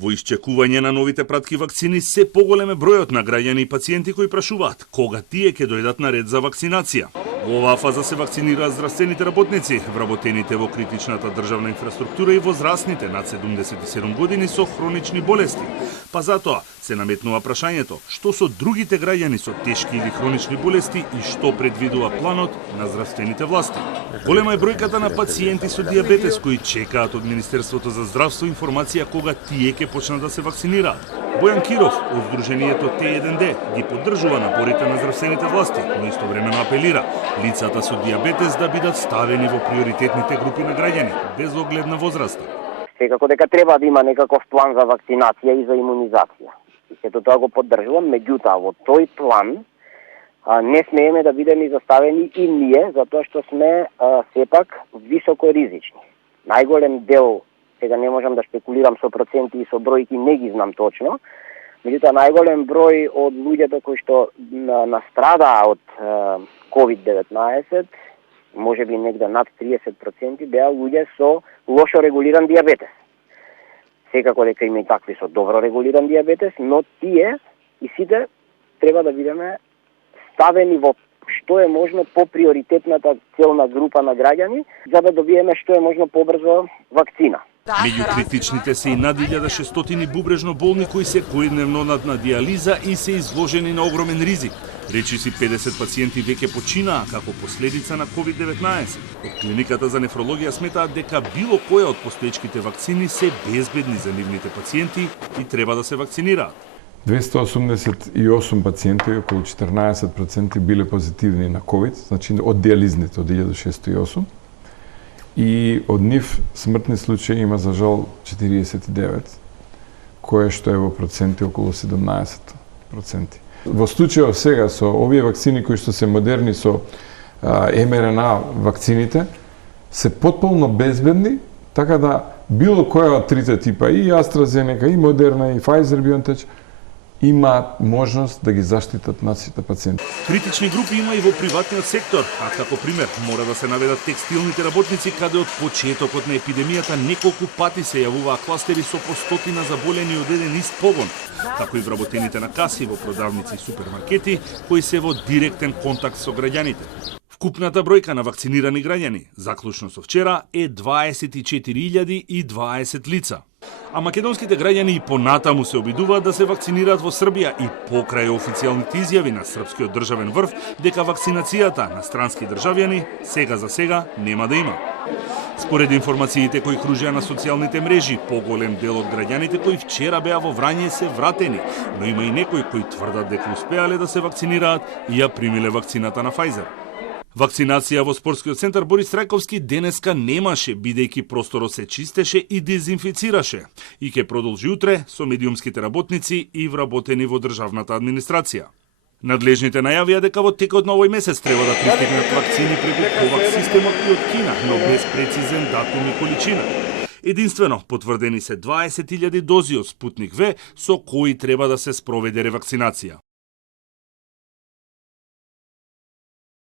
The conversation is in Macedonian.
Во исчекување на новите пратки вакцини се поголем е бројот на граѓани и пациенти кои прашуваат кога тие ќе дојдат на ред за вакцинација. Во оваа фаза се вакцинираат здравствените работници, вработените во критичната државна инфраструктура и возрастните над 77 години со хронични болести. Па затоа се наметнува прашањето што со другите граѓани со тешки или хронични болести и што предвидува планот на здравствените власти. Голема е бројката на пациенти со дијабетес кои чекаат од Министерството за здравство информација кога тие ќе почнат да се вакцинираат. Бојан Киров од Сдруженијето Т1Д ги поддржува напорите на здравствените власти, но истовремено апелира лицата со дијабетес да бидат ставени во приоритетните групи на граѓани, без оглед на возраста. Секако дека треба да има некаков план за вакцинација и за имунизација. И сето тоа го поддржувам, меѓутоа во тој план не смееме да бидеме заставени и ние, затоа што сме сепак високо ризични. Најголем дел, сега не можам да шпекулирам со проценти и со бројки, не ги знам точно, меѓутоа најголем број од луѓето кои што настрадаа од COVID-19, може би негде над 30% беа луѓе со лошо регулиран дијабетес. Секако дека има и такви со добро регулиран дијабетес, но тие и сите треба да бидеме ставени во што е можно по приоритетната целна група на граѓани, за да добиеме што е можно побрзо вакцина. Меѓу критичните се и над 1600 бубрежно болни кои се секојдневно на диализа и се изложени на огромен ризик. Речиси 50 пациенти веќе починаа како последица на COVID-19. Од клиниката за нефрологија сметаат дека било која од постоечките вакцини се безбедни за нивните пациенти и треба да се вакцинираат. 288 пациенти, околу 14% биле позитивни на COVID, значи од диализните, од 1608. И од нив смртни случаи има за жал 49, кое што е во проценти околу 17%. Во случајот сега со овие вакцини кои што се модерни со МРНА вакцините се потполно безбедни, така да било која од трите типа, и AstraZeneca, и Moderna, и Pfizer-BioNTech, имаат можност да ги заштитат нашите пациенти. Критични групи има и во приватниот сектор, а како пример мора да се наведат текстилните работници каде од почетокот на епидемијата неколку пати се јавуваа кластери со по стотина заболени од еден ист погон, како и вработените на каси во продавници и супермаркети кои се во директен контакт со граѓаните. Вкупната бројка на вакцинирани граѓани, заклучно со вчера, е 24.020 лица. А македонските граѓани и понатаму се обидуваат да се вакцинираат во Србија и покрај официјалните изјави на српскиот државен врв дека вакцинацијата на странски државјани сега за сега нема да има. Според информациите кои кружеа на социјалните мрежи, поголем дел од граѓаните кои вчера беа во Врање се вратени, но има и некои кои тврдат дека успеале да се вакцинираат и ја примиле вакцината на Pfizer. Вакцинација во спортскиот центар Борис Трајковски денеска немаше, бидејќи просторот се чистеше и дезинфицираше и ќе продолжи утре со медиумските работници и вработени во државната администрација. Надлежните најавија дека во текот на овој месец треба да пристигнат вакцини преку ковакс системот и од Кина, но без прецизен датум и количина. Единствено, потврдени се 20.000 дози од Спутник В, со кои треба да се спроведе ревакцинација.